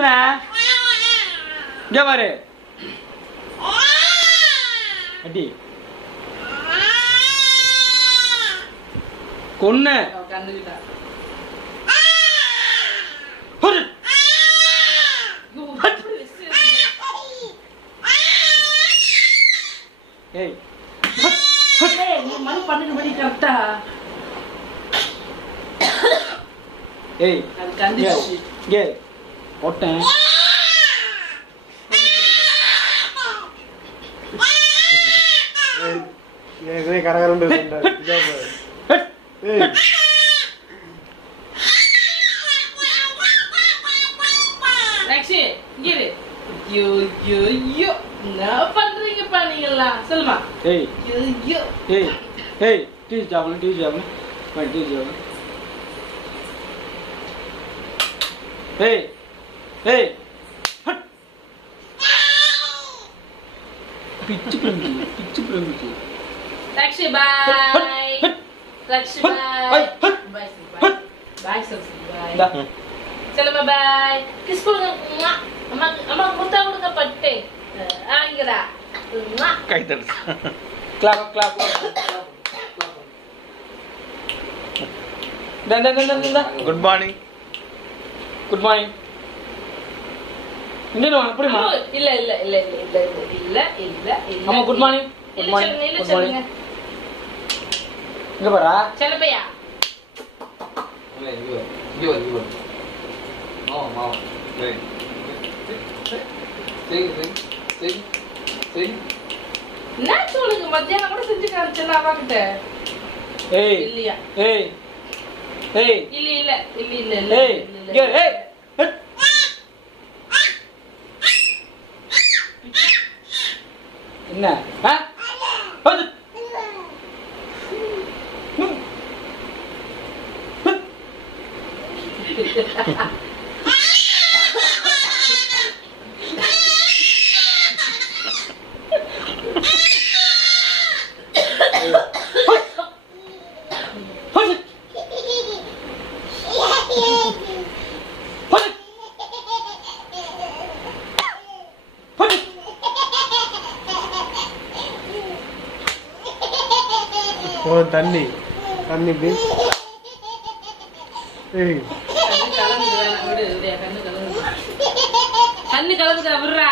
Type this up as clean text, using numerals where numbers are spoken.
குத்துற இங்க பாரு அடி கொன்னு கண்டுக்கிட்டா ஏய் நீ மணி 12 மணி கரெக்டா ஏய் அது கண்டுச்சு ஏ போட்டேன் ஏய் கரகரண்டு ஏய் ரக்ஷி இரு யோ யோ யோ என்ன பண்றீங்கப்பா நீங்களா சொல்லுமா ஏய் யோ யோ ஏய் ஏய் டீ சாப்பிடு டீ சாப்பிடு ஏய் ஏய் ஹட் பிச்சு பிரமிச்சு ரக்ஷி பாய் ரக்ஷி பாய் பாய் பாய் பாய் செல்லம்மா பாய் கிஸ் கொடுங்க அம்மா அம்மா முத்தா கொடுங்க பட்டு ஆங்கடா கை தட்டு கிளாப் குட் மார்னிங் என்ன அப்படிமா இல்ல இல்ல இல்ல இல்ல இல்ல இல்ல இல்ல அம்மா குட் மார்னிங் சொல்லுங்க இங்க பாரா செல்லப்பையா இங்க மாமா சரி என்ன சொல்லுங்க மத்தியானம் கூட செஞ்சு காமிச்சல அவ கிட்ட ஏய் இல்லையா ஏய் ஏய் இல்ல இல்ல இல்ல இல்ல இல்ல ஏய் இங்க ஏய் என்ன வந்து தண்ணி ப்ளீஸ் ஏய் கண்ணு கலந்து விடுறா